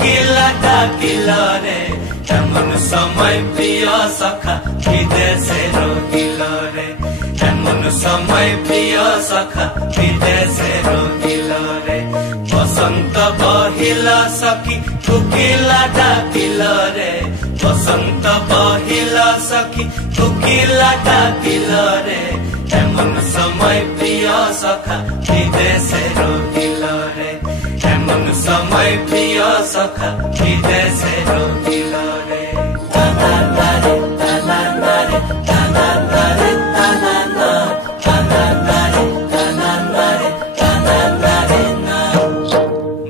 কোকিলা ডাকিল রে এমন সময় প্রিয় সখা বিদেশে রহিল রে এমন সময় প্রিয় সখা বিদেশে রহিল রে বসন্ত বহিল সখী কোকিলা ডাকিল রে বসন্ত বহিল সখী কোকিলা ডাকিল রে এমন সময় প্রিয় সখা বিদেশে রহিল রে এমন সময় প্রিয় সখা বিদেশে রহিল রে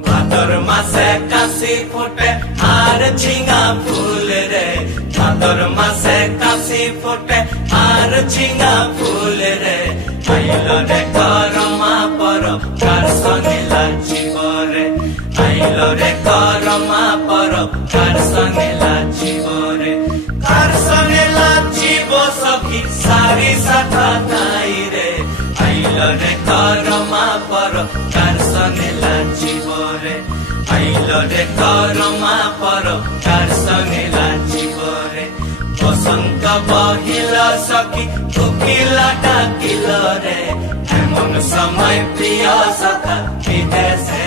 ভাদর মাসে কাশি ফোটে আর ঝিঙা ফুল রে ভাদর মাসে কাশি ফোটে আর ঝিঙা ফুল রে আইল রে করমা পর কার সঙ্গে লাচিব রে আইল রে করমা পর কার সঙ্গে লাচিব রে কার সঙ্গে লাচিব সখী সারি সাথা নাই রে আইল রে করমা পর কার সঙ্গে লাচিব রে আইল রে করমা পর কার সঙ্গে লাচিব রে বসন্ত বহিল সখী কোকিলা ডাকিল রে এমন সময় প্রিয় সখা বিদেশে